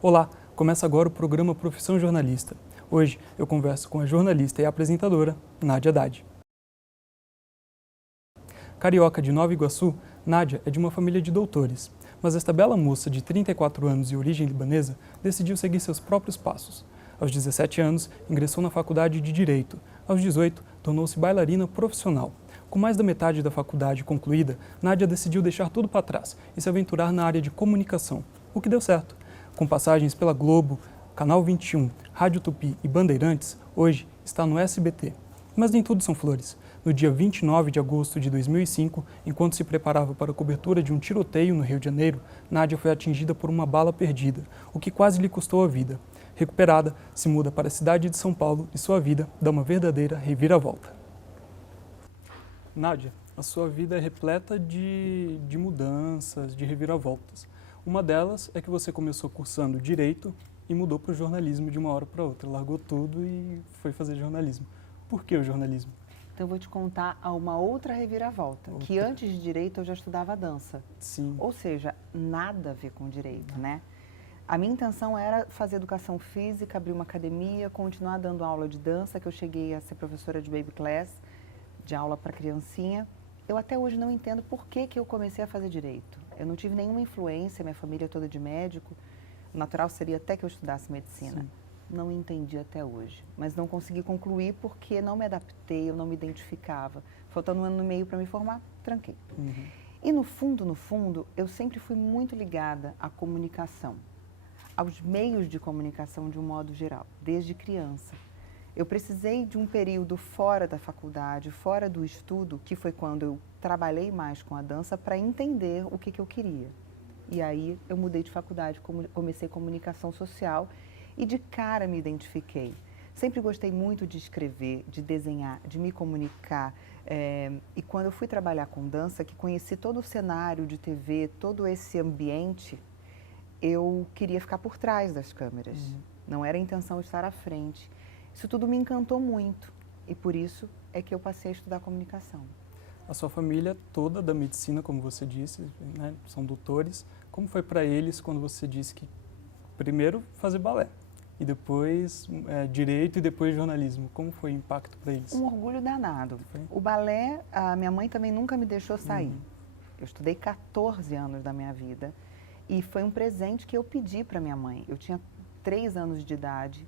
Olá, começa agora o programa Profissão Jornalista. Hoje eu converso com a jornalista e apresentadora Nádia Haddad. Carioca de Nova Iguaçu, Nádia é de uma família de doutores, mas esta bela moça de 34 anos e origem libanesa decidiu seguir seus próprios passos. Aos 17 anos, ingressou na faculdade de Direito. Aos 18, tornou-se bailarina profissional. Com mais da metade da faculdade concluída, Nádia decidiu deixar tudo para trás e se aventurar na área de comunicação, o que deu certo. Com passagens pela Globo, Canal 21, Rádio Tupi e Bandeirantes, hoje está no SBT. Mas nem tudo são flores. No dia 29 de agosto de 2005, enquanto se preparava para a cobertura de um tiroteio no Rio de Janeiro, Nádia foi atingida por uma bala perdida, o que quase lhe custou a vida. Recuperada, se muda para a cidade de São Paulo e sua vida dá uma verdadeira reviravolta. Nádia, a sua vida é repleta de mudanças, de reviravoltas. Uma delas é que você começou cursando Direito e mudou para o jornalismo de uma hora para outra. Largou tudo e foi fazer jornalismo. Por que o jornalismo? Então eu vou te contar uma outra reviravolta, que antes de Direito eu já estudava dança. Sim. Ou seja, nada a ver com Direito, né? A minha intenção era fazer educação física, abrir uma academia, continuar dando aula de dança, que eu cheguei a ser professora de baby class, de aula para criancinha. Eu até hoje não entendo por que eu comecei a fazer Direito. Eu não tive nenhuma influência, minha família é toda de médico. O natural seria até que eu estudasse medicina. Sim. Não entendi até hoje, mas não consegui concluir porque não me adaptei, eu não me identificava. Faltando um ano e meio para me formar, tranquei. E no fundo, eu sempre fui muito ligada à comunicação, aos meios de comunicação de um modo geral, desde criança. Eu precisei de um período fora da faculdade, fora do estudo, que foi quando eu trabalhei mais com a dança para entender o que eu queria. E aí eu mudei de faculdade, comecei comunicação social e de cara me identifiquei. Sempre gostei muito de escrever, de desenhar, de me comunicar. E quando eu fui trabalhar com dança, que conheci todo o cenário de TV, todo esse ambiente, eu queria ficar por trás das câmeras. Não era a intenção estar à frente. Isso tudo me encantou muito e por isso é que eu passei a estudar comunicação. A sua família toda da medicina, como você disse, né, são doutores. Como foi para eles quando você disse que primeiro fazer balé e depois Direito e depois jornalismo? Como foi o impacto para eles? Um orgulho danado. O balé, a minha mãe também nunca me deixou sair. Eu estudei 14 anos da minha vida e foi um presente que eu pedi para minha mãe. Eu tinha 3 anos de idade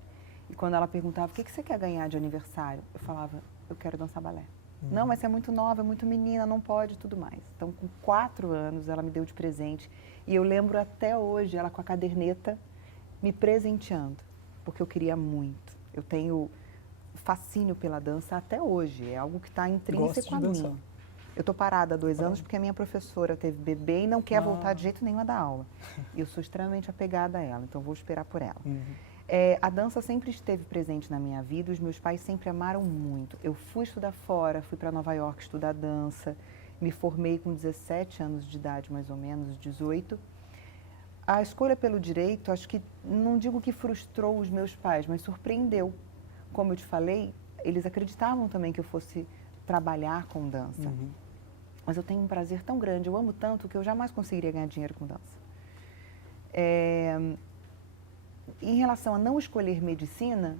e quando ela perguntava o que você quer ganhar de aniversário, eu falava, eu quero dançar balé. Não, mas você é muito nova, é muito menina, não pode, tudo mais. Então, com 4 anos, ela me deu de presente e eu lembro até hoje, ela com a caderneta, me presenteando, porque eu queria muito. Eu tenho fascínio pela dança até hoje, é algo que está intrínseco a mim. Eu estou parada há 2 anos porque a minha professora teve bebê e não quer voltar de jeito nenhum a dar aula. E eu sou extremamente apegada a ela, então vou esperar por ela. A dança sempre esteve presente na minha vida, os meus pais sempre amaram muito. Eu fui estudar fora, fui para Nova York estudar dança, me formei com 17 anos de idade, mais ou menos, 18. A escolha pelo Direito, acho que, não digo que frustrou os meus pais, mas surpreendeu. Como eu te falei, eles acreditavam também que eu fosse trabalhar com dança. Mas eu tenho um prazer tão grande, eu amo tanto que eu jamais conseguiria ganhar dinheiro com dança. Em relação a não escolher medicina,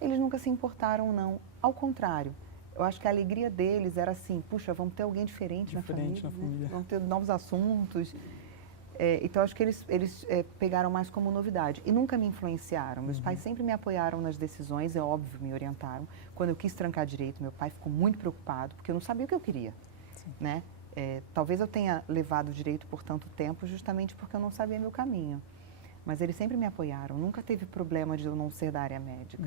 eles nunca se importaram, não. Ao contrário, eu acho que a alegria deles era assim, puxa, vamos ter alguém diferente na família. Né? Vamos ter novos assuntos. Então, acho que eles pegaram mais como novidade. E nunca me influenciaram. Meus pais sempre me apoiaram nas decisões, é óbvio, me orientaram. Quando eu quis trancar Direito, meu pai ficou muito preocupado, porque eu não sabia o que eu queria. Né? Talvez eu tenha levado Direito por tanto tempo justamente porque eu não sabia meu caminho. Mas eles sempre me apoiaram, nunca teve problema de eu não ser da área médica.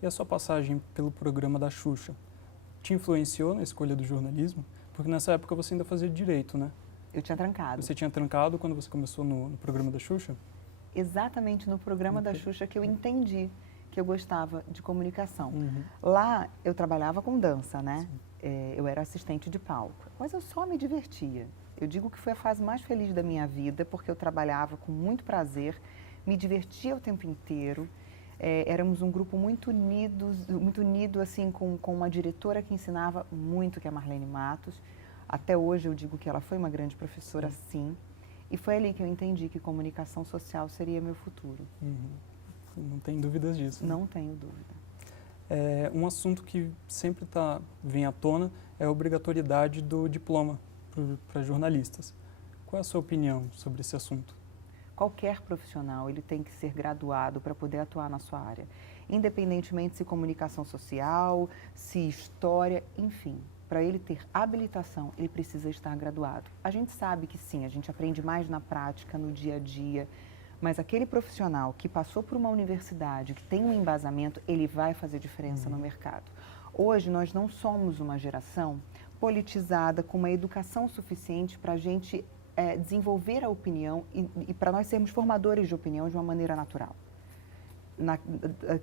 E a sua passagem pelo programa da Xuxa te influenciou na escolha do jornalismo? Porque nessa época você ainda fazia Direito, né? Eu tinha trancado. Você tinha trancado quando você começou no programa da Xuxa? Exatamente no programa da Xuxa que eu entendi que eu gostava de comunicação. Lá eu trabalhava com dança, né? Eu era assistente de palco, mas eu só me divertia. Eu digo que foi a fase mais feliz da minha vida, porque eu trabalhava com muito prazer, me divertia o tempo inteiro. Éramos um grupo muito unido assim, com uma diretora que ensinava muito, que é a Marlene Matos. Até hoje eu digo que ela foi uma grande professora, sim. E foi ali que eu entendi que comunicação social seria meu futuro. Não tem dúvidas disso. Não tenho dúvida. Um assunto que sempre vem à tona é a obrigatoriedade do diploma para jornalistas. Qual é a sua opinião sobre esse assunto? Qualquer profissional ele tem que ser graduado para poder atuar na sua área, independentemente se comunicação social, se história, enfim. Para ele ter habilitação, ele precisa estar graduado. A gente sabe que sim, a gente aprende mais na prática, no dia a dia, mas aquele profissional que passou por uma universidade, que tem um embasamento, ele vai fazer diferença no mercado. Hoje nós não somos uma geração politizada com uma educação suficiente para a gente desenvolver a opinião e para nós sermos formadores de opinião de uma maneira natural.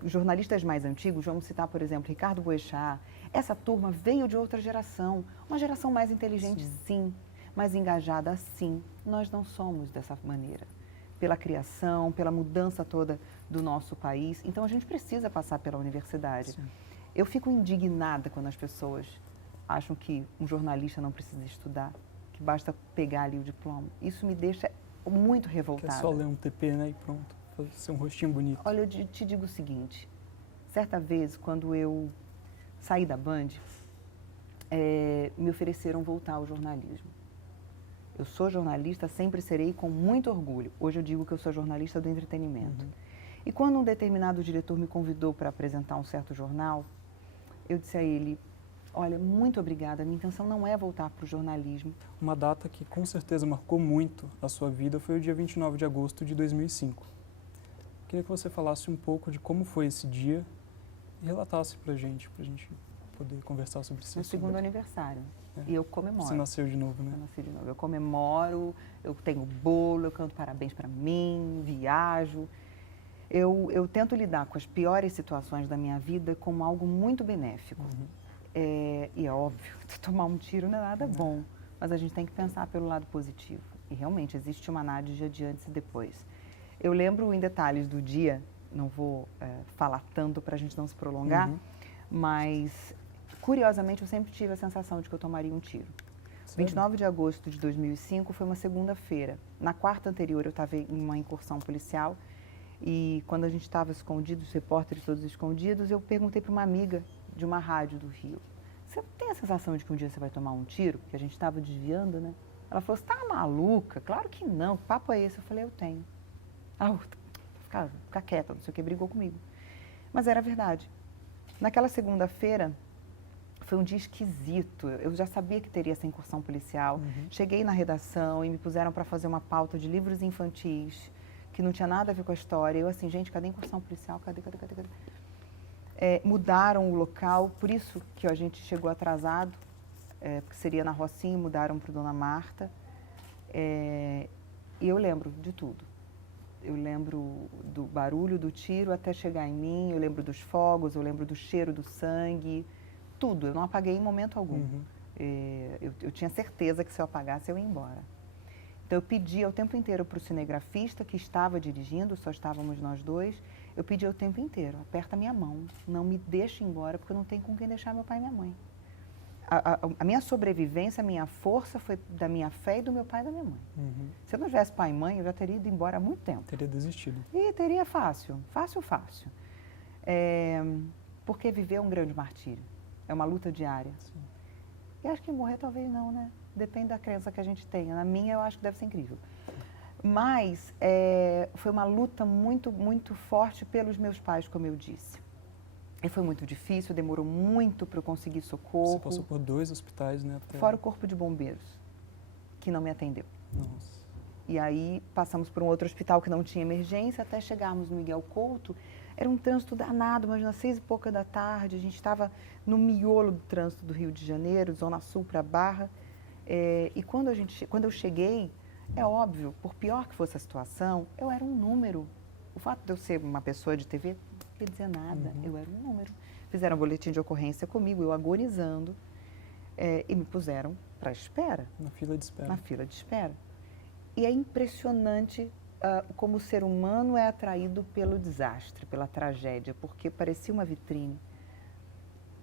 Jornalistas mais antigos, vamos citar, por exemplo, Ricardo Boechat, essa turma veio de outra geração, uma geração mais inteligente, sim, mais engajada, sim. Nós não somos dessa maneira, pela criação, pela mudança toda do nosso país. Então, a gente precisa passar pela universidade. Sim. Eu fico indignada quando as pessoas acham que um jornalista não precisa estudar, que basta pegar ali o diploma. Isso me deixa muito revoltada. Que é só ler um TP, né, e pronto. Ser um rostinho bonito. Olha, eu te digo o seguinte, certa vez, quando eu saí da Band, me ofereceram voltar ao jornalismo. Eu sou jornalista, sempre serei com muito orgulho. Hoje eu digo que eu sou jornalista do entretenimento. E quando um determinado diretor me convidou para apresentar um certo jornal, eu disse a ele, olha, muito obrigada, minha intenção não é voltar para o jornalismo. Uma data que com certeza marcou muito a sua vida foi o dia 29 de agosto de 2005. Queria que você falasse um pouco de como foi esse dia e relatasse para a gente poder conversar sobre isso. Meu segundo aniversário. E eu comemoro. Você nasceu de novo, né? Eu nasci de novo. Eu comemoro, eu tenho bolo, eu canto parabéns para mim, viajo. Eu tento lidar com as piores situações da minha vida como algo muito benéfico. E é óbvio, tomar um tiro não é nada bom, mas a gente tem que pensar pelo lado positivo. E realmente existe uma nádia de antes e depois. Eu lembro em detalhes do dia, não vou falar tanto para a gente não se prolongar, mas curiosamente eu sempre tive a sensação de que eu tomaria um tiro. Sério? 29 de agosto de 2005 foi uma segunda-feira. Na quarta anterior eu estava em uma incursão policial e quando a gente estava escondido, os repórteres todos escondidos, eu perguntei para uma amiga de uma rádio do Rio, você tem a sensação de que um dia você vai tomar um tiro? Porque a gente estava desviando, né? Ela falou, você tá maluca? Claro que não, que papo é esse? Eu falei, eu tenho. Ficar quieta, não sei o que, brigou comigo. Mas era verdade. Naquela segunda-feira, foi um dia esquisito. Eu já sabia que teria essa incursão policial. Cheguei na redação e me puseram para fazer uma pauta de livros infantis, que não tinha nada a ver com a história. Eu assim, gente, cadê a incursão policial? Cadê? Mudaram o local, por isso que a gente chegou atrasado, porque seria na Rocinha, mudaram para o Dona Marta. E eu lembro de tudo. Eu lembro do barulho do tiro até chegar em mim, eu lembro dos fogos, eu lembro do cheiro do sangue, tudo. Eu não apaguei em momento algum. Eu tinha certeza que se eu apagasse, eu ia embora. Então, eu pedi o tempo inteiro para o cinegrafista que estava dirigindo, só estávamos nós dois, eu pedi o tempo inteiro, aperta minha mão, não me deixe embora, porque eu não tenho com quem deixar meu pai e minha mãe. A minha sobrevivência, a minha força foi da minha fé e do meu pai e da minha mãe. Se eu não tivesse pai e mãe, eu já teria ido embora há muito tempo. Teria desistido. E teria fácil. Porque viver é um grande martírio. É uma luta diária. Sim. E acho que morrer talvez não, né? Depende da crença que a gente tenha. Na minha, eu acho que deve ser incrível. Mas foi uma luta muito, muito forte pelos meus pais, como eu disse. E foi muito difícil, demorou muito para eu conseguir socorro. Você passou por 2 hospitais, né? Fora o corpo de bombeiros, que não me atendeu. Nossa. E aí passamos por um outro hospital que não tinha emergência, até chegarmos no Miguel Couto. Era um trânsito danado, imagina, 6 e pouca da tarde, a gente estava no miolo do trânsito do Rio de Janeiro, Zona Sul para Barra. E quando eu cheguei, é óbvio, por pior que fosse a situação, eu era um número. O fato de eu ser uma pessoa de TV não quer dizer nada, eu era um número. Fizeram um boletim de ocorrência comigo, eu agonizando, e me puseram para espera. Na fila de espera. Na fila de espera. E é impressionante como o ser humano é atraído pelo desastre, pela tragédia, porque parecia uma vitrine.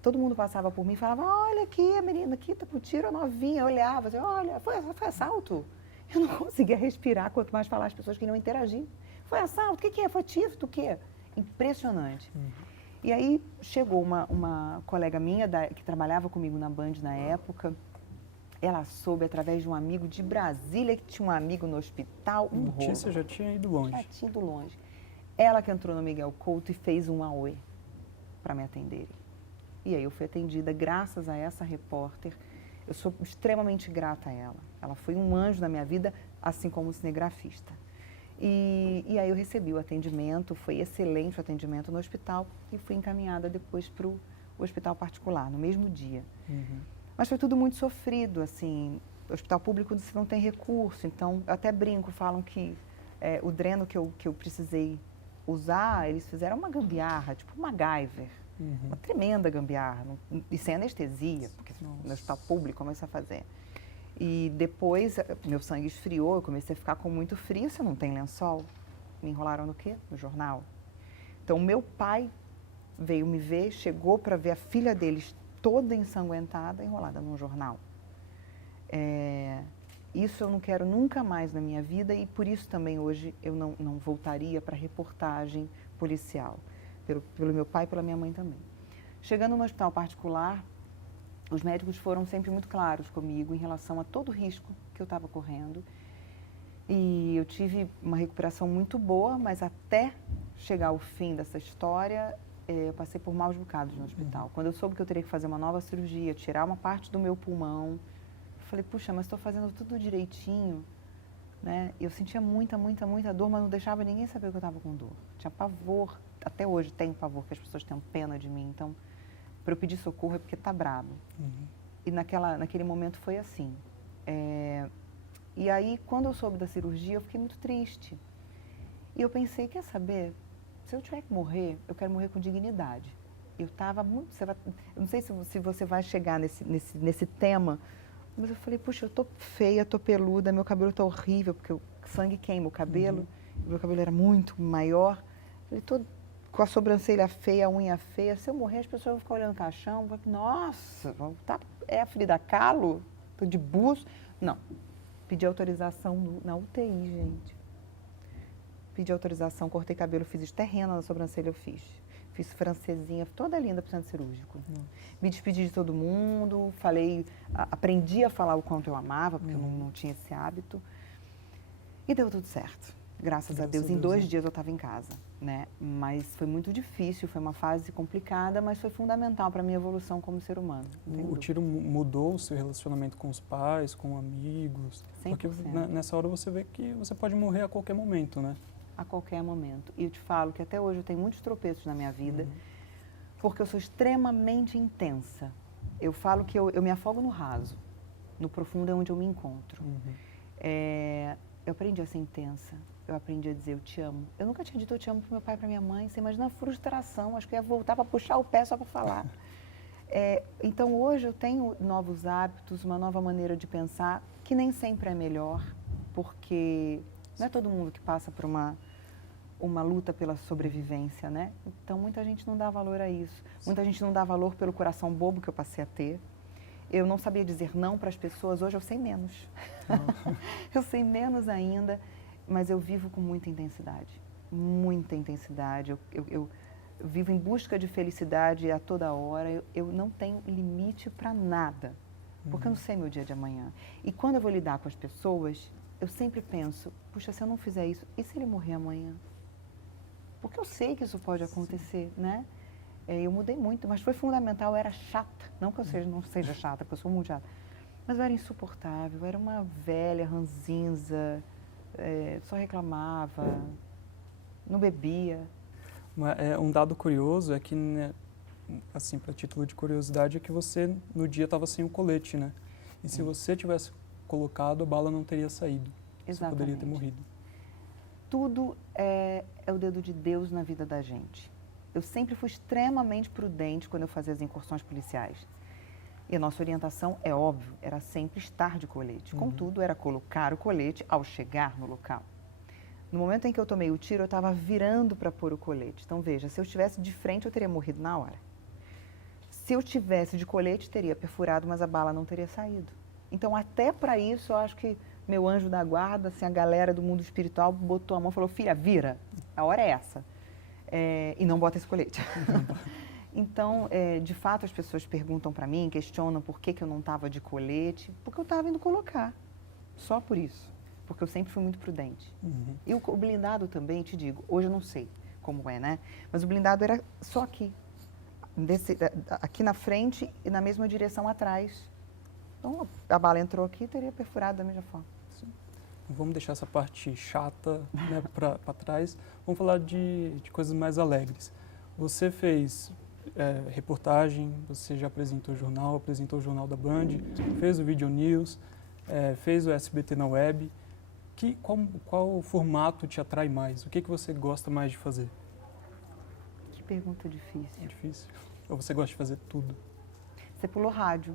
Todo mundo passava por mim e falava, olha aqui, a menina aqui tá pro tiro, novinha, eu olhava, assim, olha, foi assalto. Eu não conseguia respirar, quanto mais falar, as pessoas queriam interagir. Foi assalto, o que é? Foi tiro, o quê? Impressionante. E aí chegou uma colega minha que trabalhava comigo na Band na época. Ela soube através de um amigo de Brasília, que tinha um amigo no hospital. A notícia já tinha ido longe. Já tinha ido longe. Ela que entrou no Miguel Couto e fez um auê para me atenderem. E aí eu fui atendida graças a essa repórter. Eu sou extremamente grata a ela. Ela foi um anjo na minha vida, assim como cinegrafista. E aí eu recebi o atendimento, foi excelente o atendimento no hospital e fui encaminhada depois para o hospital particular, no mesmo dia. Mas foi tudo muito sofrido, assim, o hospital público você não tem recurso, então eu até brinco, falam que o dreno que eu precisei usar, eles fizeram uma gambiarra, tipo uma MacGyver, uma tremenda gambiarra, e sem anestesia, porque no hospital público começa a fazer. E depois, meu sangue esfriou, eu comecei a ficar com muito frio, você não tem lençol? Me enrolaram no quê? No jornal. Então, meu pai veio me ver, chegou para ver a filha deles toda ensanguentada, enrolada num jornal. Isso eu não quero nunca mais na minha vida e por isso também hoje eu não voltaria para reportagem policial, pelo meu pai e pela minha mãe também. Chegando no hospital particular, os médicos foram sempre muito claros comigo em relação a todo o risco que eu estava correndo. E eu tive uma recuperação muito boa, mas até chegar ao fim dessa história, eu passei por maus bocados no hospital. Quando eu soube que eu teria que fazer uma nova cirurgia, tirar uma parte do meu pulmão, eu falei, puxa, mas estou fazendo tudo direitinho, né? Eu sentia muita dor, mas não deixava ninguém saber que eu estava com dor. Tinha pavor, até hoje tenho pavor, que as pessoas tenham pena de mim, então... Para eu pedir socorro é porque está brabo. E naquele momento foi assim. E aí, quando eu soube da cirurgia, eu fiquei muito triste. E eu pensei, quer saber, se eu tiver que morrer, eu quero morrer com dignidade. Eu estava muito... eu não sei se você vai chegar nesse tema, mas eu falei, puxa, eu tô feia, tô peluda, meu cabelo tá horrível, porque o sangue queima o cabelo. Meu cabelo era muito maior. Eu falei, com a sobrancelha feia, a unha feia, se eu morrer, as pessoas vão ficar olhando o caixão, vão falar, nossa, é a Frida Kahlo? Tô de buço. Não. Pedi autorização na UTI, gente. Pedi autorização, cortei cabelo, fiz terreno na sobrancelha, eu fiz. Fiz francesinha, toda linda para o centro cirúrgico. Me despedi de todo mundo, aprendi a falar o quanto eu amava, porque eu não tinha esse hábito. E deu tudo certo. Graças a Deus, em 2 dias eu estava em casa, né? Mas foi muito difícil, foi uma fase complicada, mas foi fundamental para a minha evolução como ser humano. O tiro mudou o seu relacionamento com os pais, com amigos? 100%. Porque nessa hora você vê que você pode morrer a qualquer momento, né? A qualquer momento. E eu te falo que até hoje eu tenho muitos tropeços na minha vida, porque eu sou extremamente intensa. Eu falo que eu me afogo no raso, no profundo é onde eu me encontro. Eu aprendi a ser intensa. Eu aprendi a dizer eu te amo. Eu nunca tinha dito eu te amo para meu pai e para minha mãe. Você imagina a frustração. Acho que eu ia voltar para puxar o pé só para falar. Então, hoje eu tenho novos hábitos, uma nova maneira de pensar, que nem sempre é melhor, porque não é todo mundo que passa por uma luta pela sobrevivência, né? Então, muita gente não dá valor a isso. Muita gente não dá valor pelo coração bobo que eu passei a ter. Eu não sabia dizer não para as pessoas. Hoje eu sei menos. Eu sei menos ainda. Mas eu vivo com muita intensidade, muita intensidade. Eu vivo em busca de felicidade a toda hora. Eu não tenho limite para nada, porque eu não sei meu dia de amanhã. E quando eu vou lidar com as pessoas, eu sempre penso, puxa, se eu não fizer isso, e se ele morrer amanhã? Porque eu sei que isso pode acontecer, né? Eu mudei muito, mas foi fundamental, eu era chata. Não que eu não seja chata, porque eu sou muito chata. Mas eu era insuportável, eu era uma velha, ranzinza, só reclamava, não bebia. Um dado curioso é que, né, assim, para título de curiosidade, é que você no dia estava sem o colete, né? E se você tivesse colocado, a bala não teria saído. Exatamente. Você poderia ter morrido. Tudo é o dedo de Deus na vida da gente. Eu sempre fui extremamente prudente quando eu fazia as incursões policiais. E a nossa orientação, é óbvio, era sempre estar de colete. Contudo, era colocar o colete ao chegar no local. No momento em que eu tomei o tiro, eu estava virando para pôr o colete. Então, veja, se eu estivesse de frente, eu teria morrido na hora. Se eu tivesse de colete, teria perfurado, mas a bala não teria saído. Então, até para isso, eu acho que meu anjo da guarda, assim, a galera do mundo espiritual botou a mão e falou, filha, vira, a hora é essa. E não bota esse colete. Então, de fato, as pessoas perguntam para mim, questionam por que eu não estava de colete, porque eu estava indo colocar, só por isso, porque eu sempre fui muito prudente. Uhum. E o blindado também, te digo, hoje eu não sei como é, né? Mas o blindado era só aqui, aqui na frente e na mesma direção atrás. Então, a bala entrou aqui e teria perfurado da mesma forma. Vamos deixar essa parte chata, né, para trás. Vamos falar de coisas mais alegres. Você fez reportagem, você já apresentou o Jornal da Band, fez o Video News, fez o SBT na web. Qual formato te atrai mais? O que você gosta mais de fazer? Que pergunta difícil. É difícil? Ou você gosta de fazer tudo? Você pulou rádio.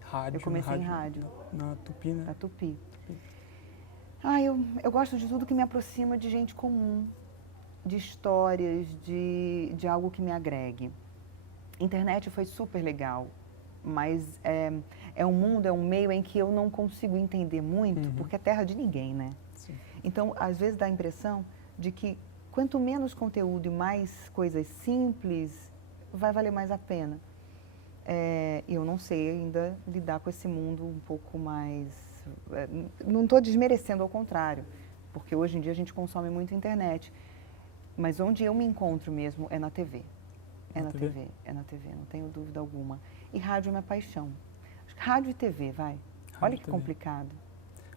Rádio. Eu comecei em rádio. Na Tupi, né? Na Tupi. Eu gosto de tudo que me aproxima de gente comum, de histórias, de algo que me agregue. Internet foi super legal, mas é um mundo, é um meio em que eu não consigo entender muito, porque é terra de ninguém, né? Sim. Então, às vezes dá a impressão de que quanto menos conteúdo e mais coisas simples, vai valer mais a pena. Eu não sei ainda lidar com esse mundo um pouco mais... não estou desmerecendo, ao contrário, porque hoje em dia a gente consome muito internet, mas onde eu me encontro mesmo é na TV. É na TV, não tenho dúvida alguma. E rádio é minha paixão. Rádio e TV, vai. Olha que complicado.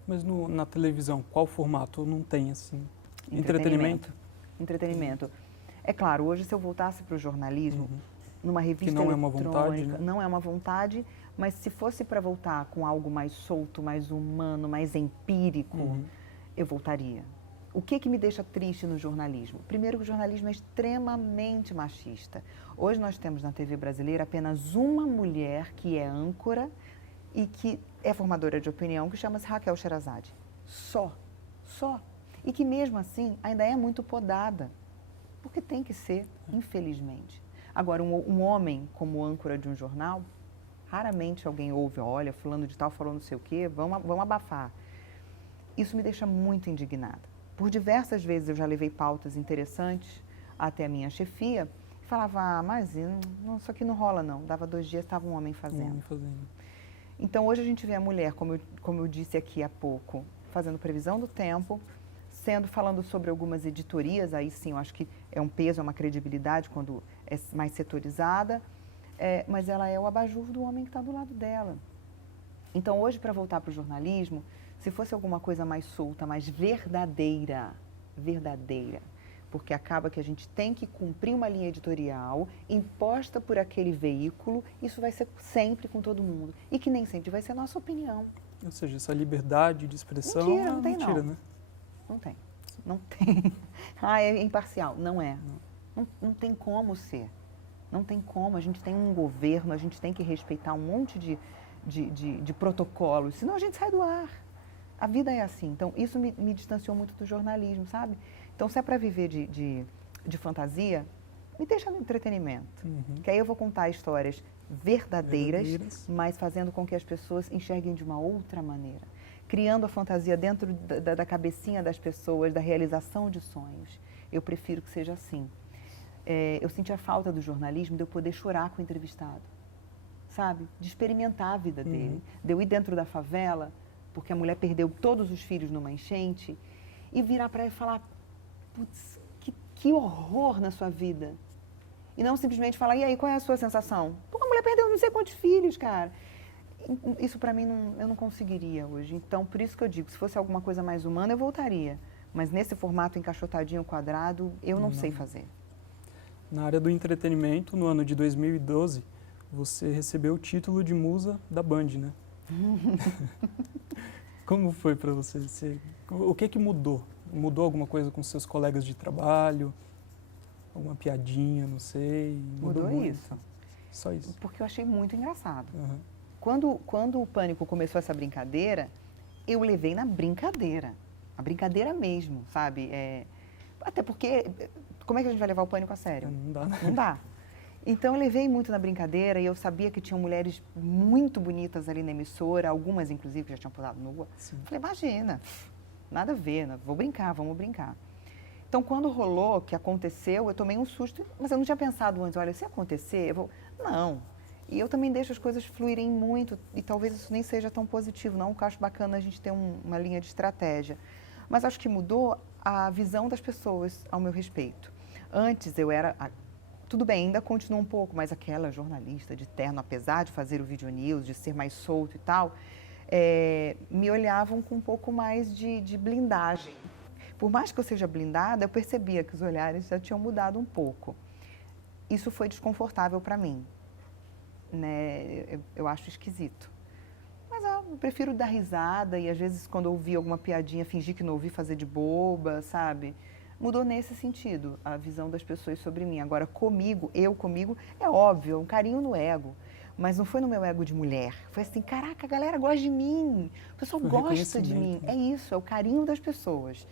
Mas na televisão, qual formato? Não tem, assim? Entretenimento. É claro, hoje se eu voltasse para o jornalismo, numa revista que não eletrônica, é uma vontade, né? Não é uma vontade, mas se fosse para voltar com algo mais solto, mais humano, mais empírico, eu voltaria. O que me deixa triste no jornalismo? Primeiro, que o jornalismo é extremamente machista. Hoje nós temos na TV brasileira apenas uma mulher que é âncora e que é formadora de opinião, que chama-se Raquel Sherazade. Só. E que mesmo assim ainda é muito podada, porque tem que ser, infelizmente. Agora, um homem como âncora de um jornal, raramente alguém ouve, olha, fulano de tal falou não sei o quê, vamos abafar. Isso me deixa muito indignada. Por diversas vezes eu já levei pautas interessantes até a minha chefia e falava, mas isso aqui não rola não. Dava 2 dias, estava um homem fazendo. Então hoje a gente vê a mulher, como eu disse aqui há pouco, fazendo previsão do tempo, falando sobre algumas editorias, aí sim eu acho que é um peso, é uma credibilidade quando é mais setorizada, mas ela é o abajur do homem que está do lado dela. Então hoje, para voltar para o jornalismo, se fosse alguma coisa mais solta, mais verdadeira, porque acaba que a gente tem que cumprir uma linha editorial imposta por aquele veículo, isso vai ser sempre com todo mundo, e que nem sempre vai ser a nossa opinião. Ou seja, essa liberdade de expressão não tem, né? Não tem. É imparcial. Não é. Não tem como ser. Não tem como. A gente tem um governo, a gente tem que respeitar um monte de protocolos, senão a gente sai do ar. A vida é assim. Então, isso me distanciou muito do jornalismo, sabe? Então, se é para viver de fantasia, me deixa no entretenimento. Que aí eu vou contar histórias verdadeiras, mas fazendo com que as pessoas enxerguem de uma outra maneira. Criando a fantasia dentro da cabecinha das pessoas, da realização de sonhos. Eu prefiro que seja assim. Eu senti a falta do jornalismo de eu poder chorar com o entrevistado, sabe? De experimentar a vida dele, de eu ir dentro da favela, porque a mulher perdeu todos os filhos numa enchente, e virar para ela e falar, putz, que horror na sua vida. E não simplesmente falar, e aí, qual é a sua sensação? Porque a mulher perdeu não sei quantos filhos, cara. Isso para mim eu não conseguiria hoje. Então, por isso que eu digo, se fosse alguma coisa mais humana, eu voltaria. Mas nesse formato encaixotadinho, quadrado, eu não sei fazer. Na área do entretenimento, no ano de 2012, você recebeu o título de musa da Band, né? Como foi para você? O que mudou? Mudou alguma coisa com seus colegas de trabalho? Alguma piadinha, não sei? Mudou isso. Só isso? Porque eu achei muito engraçado. Quando o Pânico começou essa brincadeira, eu levei na brincadeira. A brincadeira mesmo, sabe? Até porque, como é que a gente vai levar o Pânico a sério? Não dá, né? Não dá. Então eu levei muito na brincadeira e eu sabia que tinham mulheres muito bonitas ali na emissora, algumas inclusive que já tinham posado nua. Sim. Falei, imagina, nada a ver, né? Vou brincar, vamos brincar. Então quando rolou, que aconteceu, eu tomei um susto, mas eu não tinha pensado antes, olha, se acontecer, eu vou... Não. E eu também deixo as coisas fluírem muito e talvez isso nem seja tão positivo, não, eu acho bacana a gente ter uma linha de estratégia. Mas acho que mudou a visão das pessoas ao meu respeito. Antes eu era... Tudo bem, ainda continua um pouco, mas aquela jornalista de terno, apesar de fazer o Video News, de ser mais solto e tal, me olhavam com um pouco mais de blindagem. Por mais que eu seja blindada, eu percebia que os olhares já tinham mudado um pouco. Isso foi desconfortável para mim, né? Eu acho esquisito. Mas eu prefiro dar risada e às vezes quando eu ouvi alguma piadinha, fingir que não ouvi, fazer de boba, sabe? Mudou nesse sentido, a visão das pessoas sobre mim. Agora, comigo, é óbvio, é um carinho no ego. Mas não foi no meu ego de mulher. Foi assim, caraca, a galera gosta de mim. O pessoal gosta de mim. Né? É isso, é o carinho das pessoas.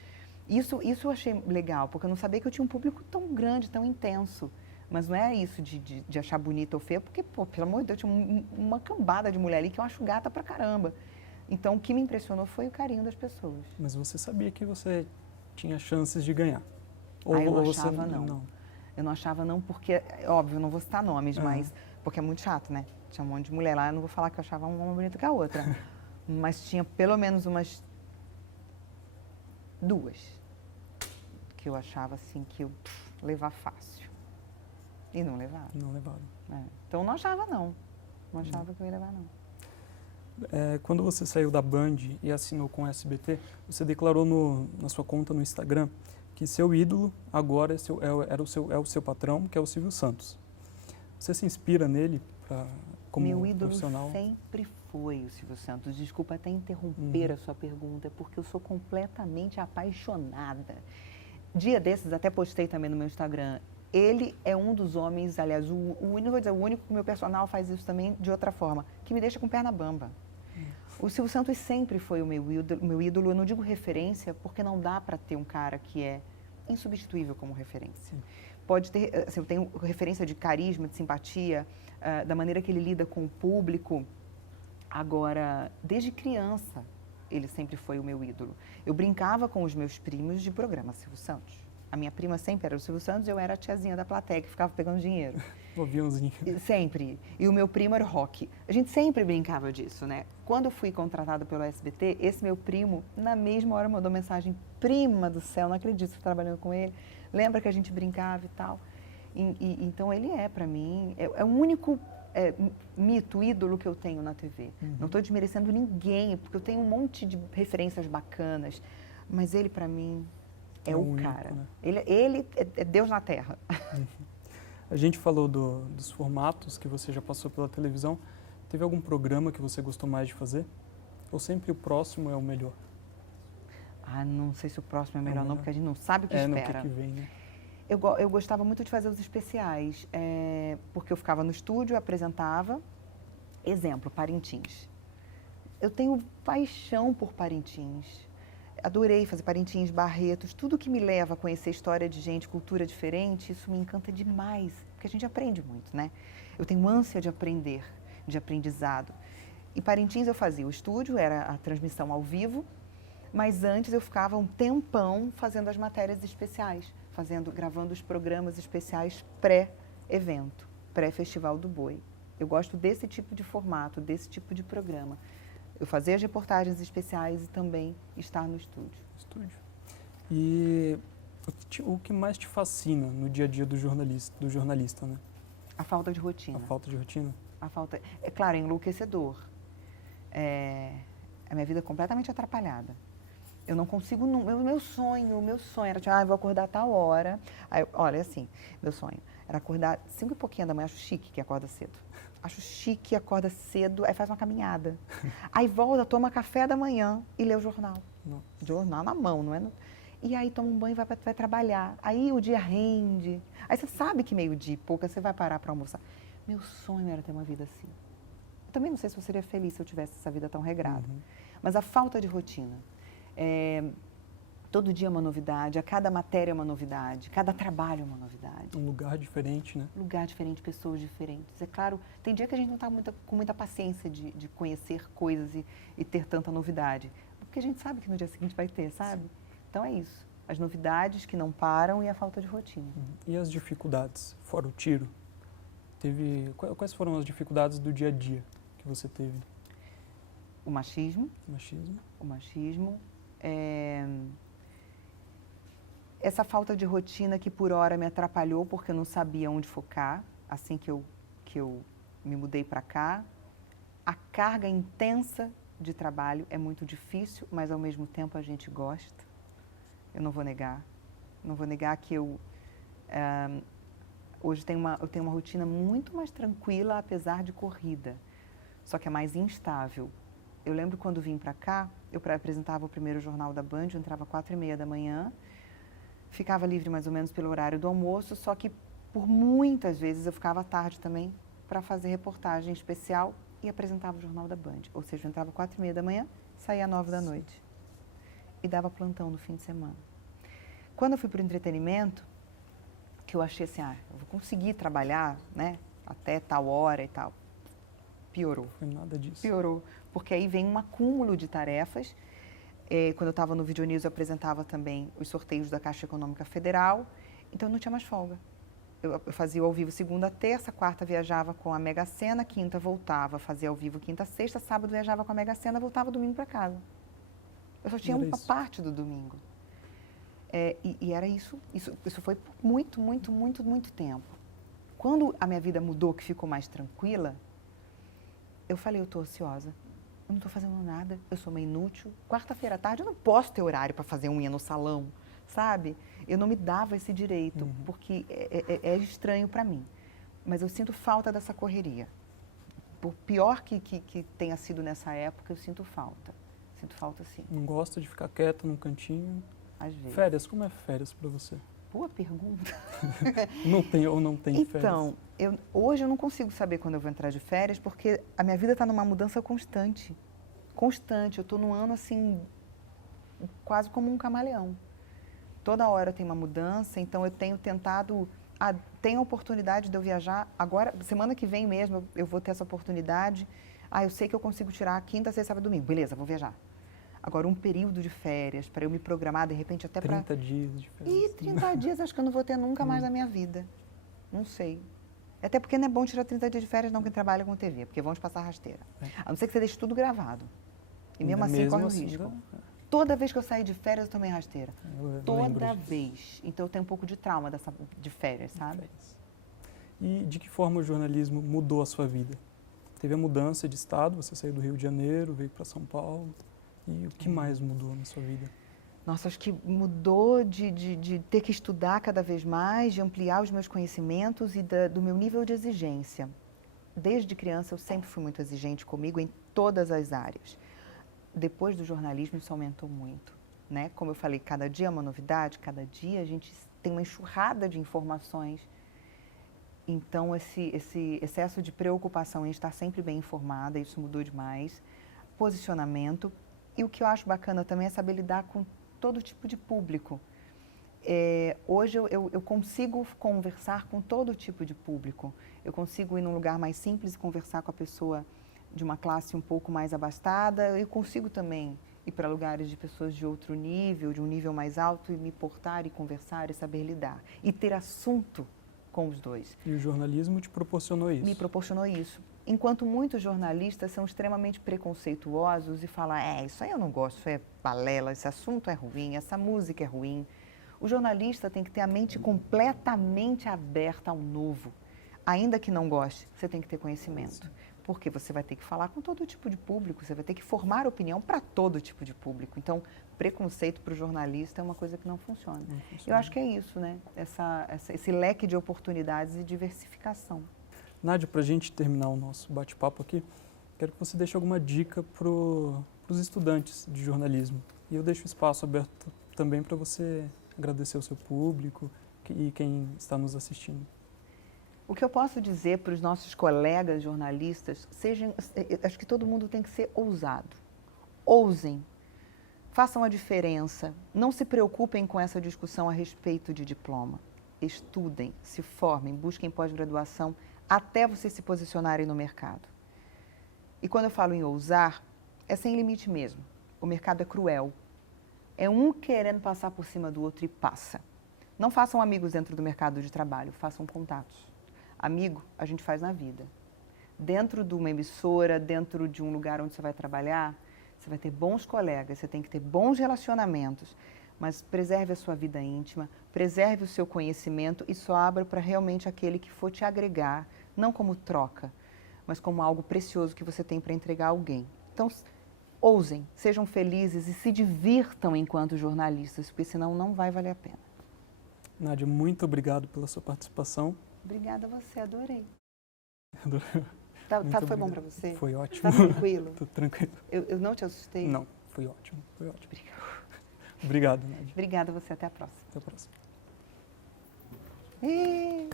Isso eu achei legal, porque eu não sabia que eu tinha um público tão grande, tão intenso. Mas não é isso de achar bonita ou feia, porque, pô, pelo amor de Deus, tinha uma cambada de mulher ali que eu acho gata pra caramba. Então, o que me impressionou foi o carinho das pessoas. Mas você sabia que você tinha chances de ganhar? Eu não achava, não. Eu não achava, não, porque, óbvio, eu não vou citar nomes, mas... Porque é muito chato, né? Tinha um monte de mulher lá, eu não vou falar que eu achava uma mais bonita que a outra. Mas tinha pelo menos umas 2 que eu achava, assim, que eu levar fácil. E não levaram. Não levaram. Então, eu não achava, não. Não achava que eu ia levar, não. Quando você saiu da Band e assinou com o SBT, você declarou na sua conta no Instagram que seu ídolo agora é o seu patrão, que é o Silvio Santos. Você se inspira nele como Meu ídolo profissional? sempre foi o Silvio Santos. Desculpa até interromper a sua pergunta, porque eu sou completamente apaixonada. Dia desses, até postei também no meu Instagram, ele é um dos homens, aliás, o único que o meu personal faz isso também de outra forma, que me deixa com perna bamba. O Silvio Santos sempre foi o meu ídolo, eu não digo referência, porque não dá para ter um cara que é insubstituível como referência. Pode ter, assim, eu tenho referência de carisma, de simpatia, da maneira que ele lida com o público. Agora, desde criança, ele sempre foi o meu ídolo. Eu brincava com os meus primos de programa Silvio Santos. A minha prima sempre era o Silvio Santos, eu era a tiazinha da plateia que ficava pegando dinheiro. O aviãozinho. Sempre. E o meu primo era o Rock. A gente sempre brincava disso, né? Quando eu fui contratada pelo SBT, esse meu primo, na mesma hora, mandou mensagem: prima do céu, não acredito que você está trabalhando com ele. Lembra que a gente brincava e tal? Então, ele é, para mim, é o único mito, ídolo que eu tenho na TV. Não estou desmerecendo ninguém, porque eu tenho um monte de referências bacanas. Mas ele, para mim, é o único, cara. Né? Ele é Deus na Terra. A gente falou dos formatos que você já passou pela televisão. Teve algum programa que você gostou mais de fazer? Ou sempre o próximo é o melhor? Não sei se o próximo é o melhor, não, porque a gente não sabe o que espera. No que vem, né? Eu gostava muito de fazer os especiais, porque eu ficava no estúdio, apresentava. Exemplo, Parintins. Eu tenho paixão por Parintins. Adorei fazer Parintins, Barretos, tudo que me leva a conhecer história de gente, cultura diferente, isso me encanta demais, porque a gente aprende muito, né? Eu tenho ânsia de aprender, de aprendizado. E Parintins eu fazia o estúdio, era a transmissão ao vivo, mas antes eu ficava um tempão fazendo as matérias especiais, gravando os programas especiais pré-evento, pré-Festival do Boi. Eu gosto desse tipo de formato, desse tipo de programa. Eu fazer as reportagens especiais e também estar no estúdio. E o que mais te fascina no dia a dia do jornalista, né? A falta de rotina. A falta de rotina? É claro, é enlouquecedor. A minha vida é completamente atrapalhada. Eu não consigo... Meu sonho era, tipo, vou acordar a tal hora. Aí, olha, assim, meu sonho era acordar 5 e pouquinho da manhã, acho chique que acorda cedo. Acho chique, acorda cedo, aí faz uma caminhada. Aí volta, toma café da manhã e lê o jornal. Nossa. Jornal na mão, não é? E aí toma um banho e vai trabalhar. Aí o dia rende. Aí você sabe que meio-dia e pouca você vai parar para almoçar. Meu sonho era ter uma vida assim. Eu também não sei se eu seria feliz se eu tivesse essa vida tão regrada. Mas a falta de rotina. Todo dia é uma novidade, a cada matéria é uma novidade, cada trabalho é uma novidade. Um lugar diferente, né? Lugar diferente, pessoas diferentes. É claro, tem dia que a gente não está com muita paciência de conhecer coisas e ter tanta novidade. Porque a gente sabe que no dia seguinte vai ter, sabe? Sim. Então é isso. As novidades que não param e a falta de rotina. E as dificuldades, fora o tiro? Quais foram as dificuldades do dia a dia que você teve? O machismo. O machismo. Essa falta de rotina que por hora me atrapalhou porque eu não sabia onde focar, assim que eu me mudei para cá. A carga intensa de trabalho é muito difícil, mas ao mesmo tempo a gente gosta. Eu não vou negar. Não vou negar que hoje eu tenho uma rotina muito mais tranquila, apesar de corrida, só que é mais instável. Eu lembro quando vim para cá, eu apresentava o primeiro jornal da Band, eu entrava às 4h30 da manhã, ficava livre mais ou menos pelo horário do almoço, só que por muitas vezes eu ficava à tarde também para fazer reportagem especial e apresentava o jornal da Band. Ou seja, eu entrava às 4h30 da manhã, saía às 9 da noite e dava plantão no fim de semana. Quando eu fui para o entretenimento, que eu achei assim, eu vou conseguir trabalhar, né, até tal hora e tal, piorou. Foi nada disso. Piorou, porque aí vem um acúmulo de tarefas. Quando eu estava no Video News, eu apresentava também os sorteios da Caixa Econômica Federal, então eu não tinha mais folga. Eu fazia ao vivo segunda, terça, quarta viajava com a Mega Sena, quinta voltava, fazia ao vivo quinta, sexta, sábado viajava com a Mega Sena, voltava domingo para casa. Eu só tinha uma parte do domingo. E era isso foi por muito, muito, muito, muito tempo. Quando a minha vida mudou, que ficou mais tranquila, eu falei, eu estou ansiosa, eu não estou fazendo nada, eu sou uma inútil. Quarta-feira à tarde eu não posso ter horário para fazer unha no salão, sabe? Eu não me dava esse direito, porque é estranho para mim. Mas eu sinto falta dessa correria. Por pior que tenha sido nessa época, eu sinto falta. Sinto falta, sim. Não gosta de ficar quieta num cantinho? Às vezes. Férias, como é férias para você? Boa pergunta. Não tem ou não tem férias? Então, hoje eu não consigo saber quando eu vou entrar de férias, porque a minha vida está numa mudança constante. Constante. Eu estou num ano, assim, quase como um camaleão. Toda hora tem uma mudança, então eu tenho tentado... tem a oportunidade de eu viajar. Agora, semana que vem mesmo, eu vou ter essa oportunidade. Eu sei que eu consigo tirar quinta, sexta, sábado e domingo. Beleza, vou viajar. Agora, um período de férias, para eu me programar, de repente, até para... 30 dias de férias. E 30 dias acho que eu não vou ter nunca mais na minha vida. Não sei. Até porque não é bom tirar 30 dias de férias, não, quem trabalha com TV, porque vão te passar rasteira. A não ser que você deixe tudo gravado. E mesmo assim corre o risco. Toda vez que eu saí de férias, eu tomei rasteira. Toda vez. Então, eu tenho um pouco de trauma de férias, sabe? E de que forma o jornalismo mudou a sua vida? Teve a mudança de estado, você saiu do Rio de Janeiro, veio para São Paulo. E o que mais mudou na sua vida? Nossa, acho que mudou de ter que estudar cada vez mais, de ampliar os meus conhecimentos e do meu nível de exigência. Desde criança eu sempre fui muito exigente comigo em todas as áreas. Depois do jornalismo isso aumentou muito, né? Como eu falei, cada dia é uma novidade, cada dia a gente tem uma enxurrada de informações. Então esse excesso de preocupação em estar sempre bem informada, isso mudou demais. Posicionamento. E o que eu acho bacana também é saber lidar com todo tipo de público. Hoje eu consigo conversar com todo tipo de público. Eu consigo ir num lugar mais simples e conversar com a pessoa de uma classe um pouco mais abastada. Eu consigo também ir para lugares de pessoas de outro nível, de um nível mais alto, e me portar e conversar e saber lidar. E ter assunto com os dois. E o jornalismo te proporcionou isso? Me proporcionou isso. Enquanto muitos jornalistas são extremamente preconceituosos e falam, isso aí eu não gosto, isso é balela, esse assunto é ruim, essa música é ruim. O jornalista tem que ter a mente completamente aberta ao novo. Ainda que não goste, você tem que ter conhecimento. Porque você vai ter que falar com todo tipo de público, você vai ter que formar opinião para todo tipo de público. Então, preconceito para o jornalista é uma coisa que não funciona. Eu acho que é isso, né? Esse leque de oportunidades e diversificação. Nádia, para a gente terminar o nosso bate-papo aqui, quero que você deixe alguma dica para os estudantes de jornalismo. E eu deixo o espaço aberto também para você agradecer o seu público e quem está nos assistindo. O que eu posso dizer para os nossos colegas jornalistas, acho que todo mundo tem que ser ousado. Ousem. Façam a diferença. Não se preocupem com essa discussão a respeito de diploma. Estudem, se formem, busquem pós-graduação até vocês se posicionarem no mercado. E quando eu falo em ousar, é sem limite mesmo. O mercado é cruel. É um querendo passar por cima do outro e passa. Não façam amigos dentro do mercado de trabalho, façam contatos. Amigo, a gente faz na vida. Dentro de uma emissora, dentro de um lugar onde você vai trabalhar, você vai ter bons colegas, você tem que ter bons relacionamentos, mas preserve a sua vida íntima, preserve o seu conhecimento e só abra para realmente aquele que for te agregar, não como troca, mas como algo precioso que você tem para entregar a alguém. Então, ousem, sejam felizes e se divirtam enquanto jornalistas, porque senão não vai valer a pena. Nádia, muito obrigado pela sua participação. Obrigada a você, adorei. Muito Foi bom obrigado. para você? Foi ótimo. Tá tranquilo? Tô tranquilo. Eu não te assustei? Não, foi ótimo, foi ótimo. Obrigada. Obrigado, Nádia. Obrigada a você, até a próxima. Até a próxima. Ih.